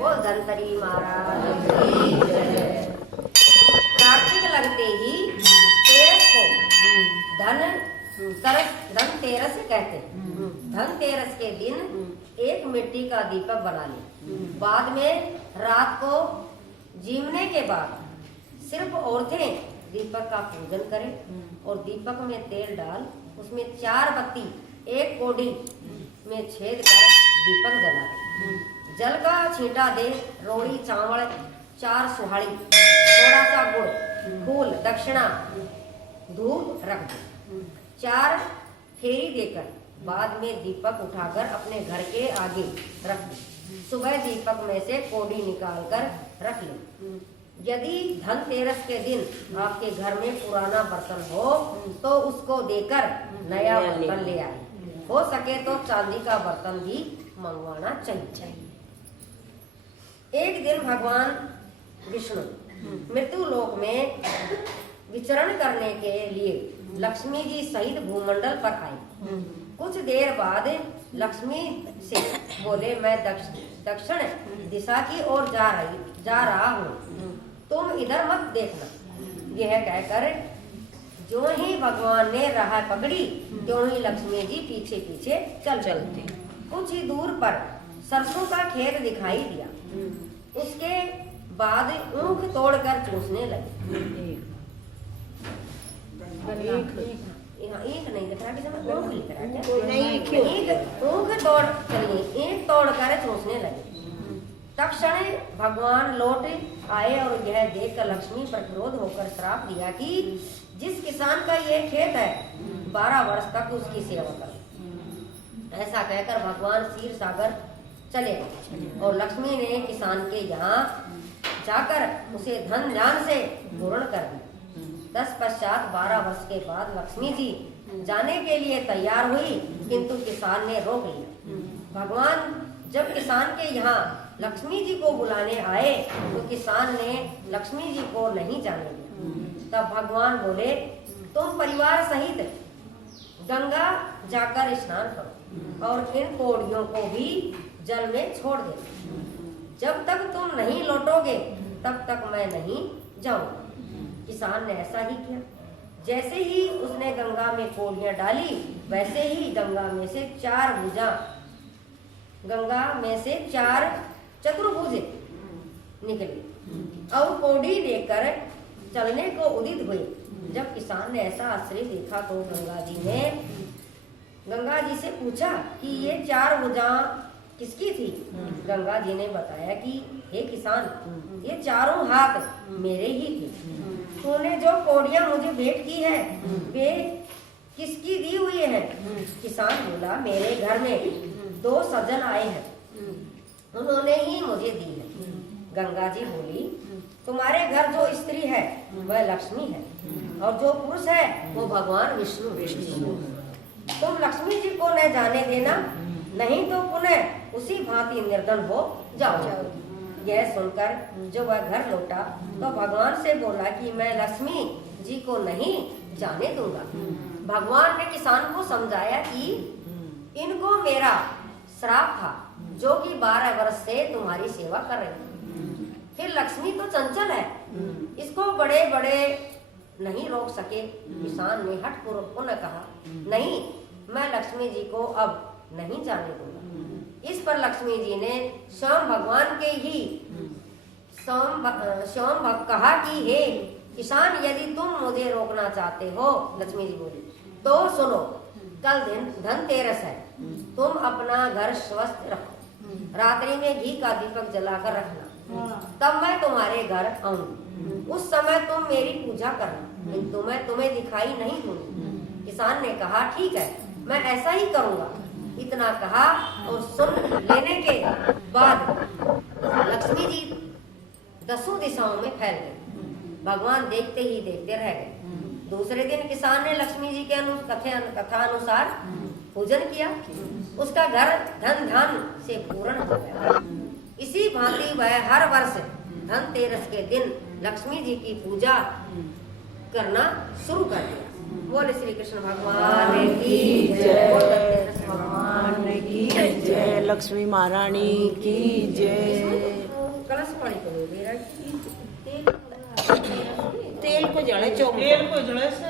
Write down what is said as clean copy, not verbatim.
बोल धनतरी महाराज की जय। कार्तिक लगते ही तेरस को धनतेरस कहते हैं। धनतेरस के दिन एक मिट्टी का दीपक बना ले। बाद में रात को जीवने के बाद सिर्फ औरतें दीपक का पूजन करें और दीपक में तेल डाल उसमें 4 बत्ती एक कोडी में छेद कर दीपक जला दे। जल का छींटा दे, रोड़ी चावल 4 सुहाड़ी, थोड़ा सा गुड़, फूल, दक्षिणा, धूप रख दे। 4 फेरी देकर बाद में दीपक उठाकर अपने घर के आगे रख दे। सुबह दीपक में से कोडी निकाल कर रख ले। यदि धनतेरस के दिन आपके घर में पुराना बर्तन हो तो उसको देकर नया बर्तन ले आए। हो सके तो चांदी का बर्तन भी मंगवाना चाहिए। एक दिन भगवान विष्णु मृत्यु लोक में विचरण करने के लिए लक्ष्मी जी सहित भूमंडल पर आए। कुछ देर बाद लक्ष्मी से बोले, मैं दक्षिण दिशा की ओर जा रहा हूँ, तुम इधर मत देखना। यह कहकर जो ही भगवान ने राह पकड़ी त्यों ही लक्ष्मी जी पीछे पीछे चलते। कुछ ही दूर पर सरसों का खेत दिखाई दिया। उसके बाद ऊख तोड़कर चूसने लगे। ईख नहीं लिख रहा, किसी ऊख लिख रहा है। ईख तोड़कर चूसने लगे। तत्क्षण भगवान लौट आए और यह देखकर लक्ष्मी पर क्रोध होकर श्राप दिया कि जिस किसान का ये खेत है 12 वर्ष तक उसकी सेवा कर। ऐसा कहकर भगवान क्षीर सागर चले गए और लक्ष्मी ने किसान के यहाँ जाकर उसे धन धान से पूर्ण कर दिया। तत्पश्चात 12 वर्ष के बाद लक्ष्मी जी जाने के लिए तैयार हुई, किंतु किसान ने रोक लिया। भगवान जब किसान के यहाँ लक्ष्मी जी को बुलाने आए तो किसान ने लक्ष्मी जी को नहीं जाने दिया। तब भगवान बोले, तुम परिवार सहित गंगा जाकर स्नान करो और इन पौड़ियों को भी जल में छोड़ दे। जब तक तुम नहीं लौटोगे तब तक मैं नहीं जाऊंगा। किसान ने ऐसा ही किया। जैसे ही उसने गंगा में पौड़ियां डाली वैसे ही गंगा में से 4 चतुर्भुज निकली और पौड़ी लेकर चलने को उदित हुई। जब किसान ने ऐसा आश्चर्य देखा तो गंगा जी से पूछा कि ये 4 भुजा किसकी थी। गंगा जी ने बताया कि हे किसान, ये 4 हाथ मेरे ही थे। तूने जो पौड़ियां मुझे भेंट की है वे किसकी दी हुई है। किसान बोला, मेरे घर में 2 सज्जन आए हैं, उन्होंने ही मुझे दी है। गंगा जी बोली, तुम्हारे घर जो स्त्री है वह लक्ष्मी है और जो पुरुष है वो भगवान विष्णु। तुम लक्ष्मी जी को न जाने देना, नहीं तो पुनः उसी भांति निर्धन हो जाओ। यह सुनकर जो वह घर लौटा तो भगवान से बोला कि मैं लक्ष्मी जी को नहीं जाने दूंगा। भगवान ने किसान को समझाया कि इनको मेरा श्राप था जो कि 12 वर्ष से तुम्हारी सेवा कर रही है। फिर लक्ष्मी तो चंचल है, इसको बड़े बड़े नहीं रोक सके। किसान ने हठपूर्वक पुनः कहा, नहीं, मैं लक्ष्मी जी को अब नहीं जाने दूंगा। इस पर लक्ष्मी जी ने स्वयं भगवान के ही कहा कि हे किसान, यदि तुम मुझे रोकना चाहते हो, लक्ष्मी जी बोली, तो सुनो, कल धनतेरस है, तुम अपना घर स्वस्थ रखो, रात्रि में घी का दीपक जलाकर रखना, तब मैं तुम्हारे घर आऊंगी। उस समय तुम मेरी पूजा करना, किंतु मैं तुम्हें दिखाई नहीं दूंगी। किसान ने कहा, ठीक है, मैं ऐसा ही करूंगा। इतना कहा और सुन लेने के बाद लक्ष्मी जी 10 दिशाओं में फैल गए। भगवान देखते ही देखते रह गए। दूसरे दिन किसान ने लक्ष्मी जी के कथा अनुसार पूजन किया। उसका घर धन धान से पूर्ण हो गया। इसी भांति वह हर वर्ष धनतेरस के दिन लक्ष्मी जी की पूजा करना शुरू कर दिया। बोले श्री कृष्ण भगवान की जय, धनतेरस भगवान की जय, लक्ष्मी महारानी की जय। तेल को जड़े चौक तेल को जड़े से